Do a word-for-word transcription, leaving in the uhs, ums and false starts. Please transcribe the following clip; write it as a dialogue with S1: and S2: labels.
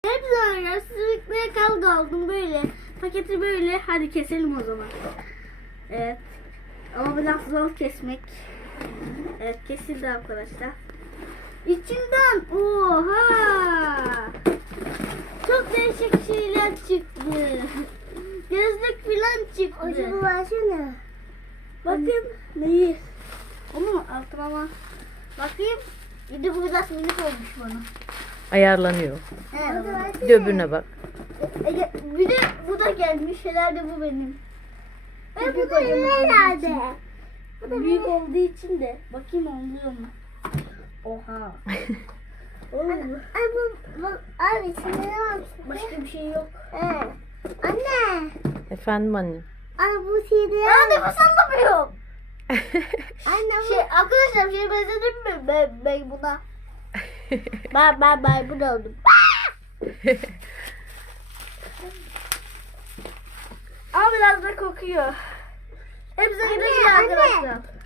S1: Hep sonra sürükle kavga aldım böyle. Paketi böyle. Hadi keselim o zaman. Evet. Ama biraz zor kesmek. Evet, kesildi arkadaşlar. İçinden oha! Çok değişik şeyler çıktı. Gözlük falan çıktı.
S2: Acaba versene.
S1: Bakın neyi? Onu mu altın ama? Bakayım. Bir de bu biraz minik olmuş bana.
S3: Ayarlanıyor.
S1: Evet.
S3: Bir de öbürüne bak.
S1: Ege, bir de bu da gelmiş. Herhalde bu benim.
S2: Ve
S1: Büyük
S2: bu da
S1: kocaman
S2: benim
S1: olduğu
S2: herhalde.
S1: için. Bu da büyük olduğu için de. Bakayım oluyor mu? Oha. Oğlum,
S2: Ay bu, bu abi içinde ne var?
S1: başka bir şey yok.
S2: Evet. Anne.
S3: Efendim anne.
S2: Anne bu şeyde.
S1: Ben nefes alamıyorum.
S2: Anne bu.
S1: Şey, arkadaşlar şey benzedim mi? Ben, ben buna. Ben ben ben bu oldum. Ama biraz da kokuyor. Hepsi
S2: Anne,
S1: güzel
S2: anne.
S1: arkadaşlar.